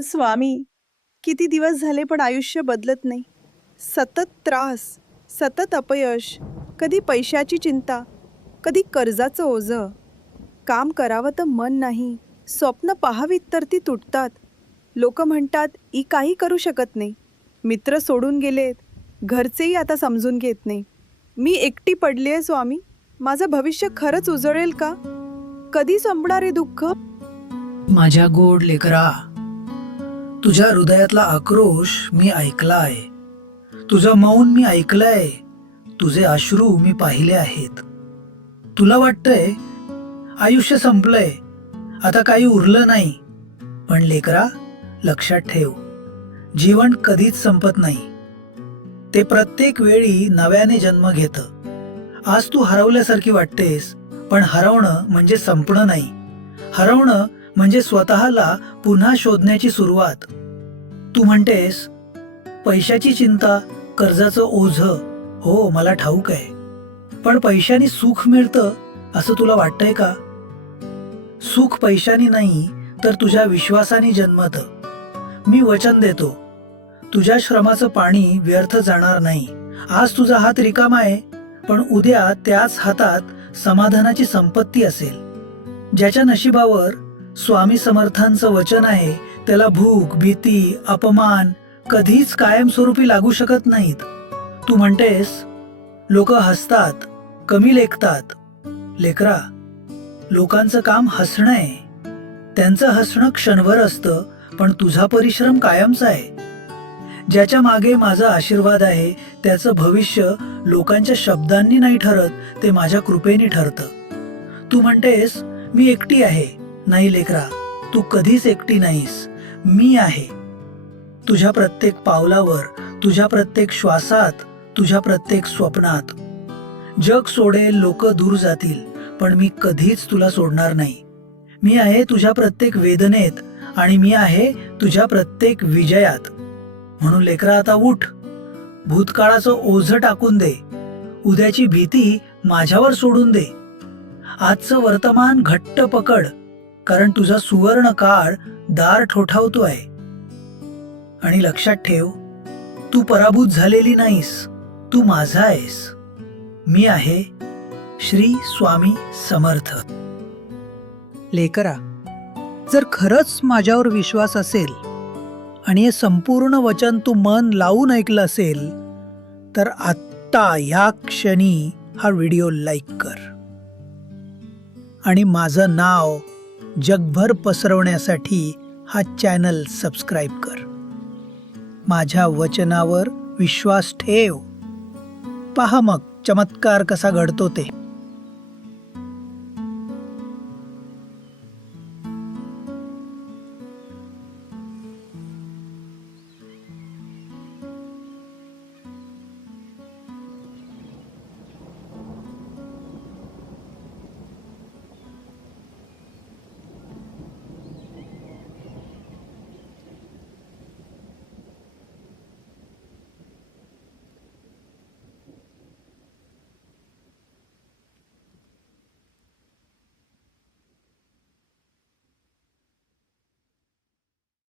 स्वामी, किती दिवस झाले पण आयुष्य बदलत नाही. सतत त्रास, सतत अपयश, कधी पैशाची चिंता, कधी कर्जाचं ओझं. काम करावं तर मन नाही, स्वप्न पाहावीत तर ती तुटतात. लोक म्हणतात ही काही करू शकत नाही. मित्र सोडून गेलेत, घरचेही आता समजून घेत नाही. मी एकटी पडली आहे स्वामी. माझं भविष्य खरंच उजळेल का? कधी संपणार आहे दुःख? माझ्या गोड लेकरा, तुझ्या हृदयातला आक्रोश मी ऐकला आहे. तुझं मौन मी ऐकलंय. तुझे अश्रू मी पाहिले आहेत. तुला वाटतंय आयुष्य संपलंय, आता काही उरलं नाही. पण लेकरा, लक्षात ठेव, जीवन कधीच संपत नाही. ते प्रत्येक वेळी नव्याने जन्म घेतं. आज तू हरवल्यासारखी वाटतेस, पण हरवणं म्हणजे संपणं नाही. हरवणं म्हणजे स्वतःला पुन्हा शोधण्याची सुरुवात. तू म्हणतेस पैशाची चिंता, कर्जाचं ओझं. हो, मला ठाऊक आहे. पण पैशाने सुख मिळतं असं तुला वाटतंय का? सुख पैशाने नाही, तर तुझ्या विश्वासाने जन्मतं. मी वचन देतो, तुझ्या श्रमाचं पाणी व्यर्थ जाणार नाही. आज तुझा हात रिकामा आहे, पण उद्या त्याच हातात समाधानाची संपत्ती असेल. ज्याच्या नशिबावर स्वामी समर्थांचं वचन आहे, त्याला भूक, भीती, अपमान कधीच कायमस्वरूपी लागू शकत नाहीत. तू म्हणतेस लोक हसतात, कमी लेखतात. लेकरा, लोकांचं काम हसणं आहे. त्यांचं हसणं क्षणभर असतं, पण तुझा परिश्रम कायमचा आहे. ज्याच्या मागे माझा आशीर्वाद आहे, त्याचं भविष्य लोकांच्या शब्दांनी नाही ठरत, ते माझ्या कृपेने ठरतं. तू म्हणतेस मी एकटी आहे. नाही लेकरा, तू कधीच एकटी नाहीस. मी आहे. तुझ्या प्रत्येक पावलावर, तुझ्या प्रत्येक श्वासात, तुझ्या प्रत्येक स्वप्नात. जग सोडेल, लोक दूर जातील, पण मी कधीच तुला सोडणार नाही. मी आहे तुझ्या प्रत्येक वेदनेत, आणि मी आहे तुझ्या प्रत्येक विजयात. म्हणून लेकरा, आता उठ. भूतकाळाचं ओझं टाकून दे. उद्याची भीती माझ्यावर सोडून दे. आजचं वर्तमान घट्ट पकड, कारण तुझा सुवर्ण काळ दार ठोठावतोय. आणि लक्षात ठेव, तू पराभूत झालेली नाहीस. तू माझा आहेस. मी आहे श्री स्वामी समर्थ. लेकरा, जर खरंच माझ्यावर विश्वास असेल आणि हे संपूर्ण वचन तू मन लावून ऐकलं असेल, तर आत्ता या क्षणी हा व्हिडिओ लाईक कर आणि माझं नाव जगभर पसरवण्यासाठी हा चॅनल सबस्क्राईब कर. माझ्या वचनावर विश्वास ठेव. पहा मग चमत्कार कसा घडतो ते.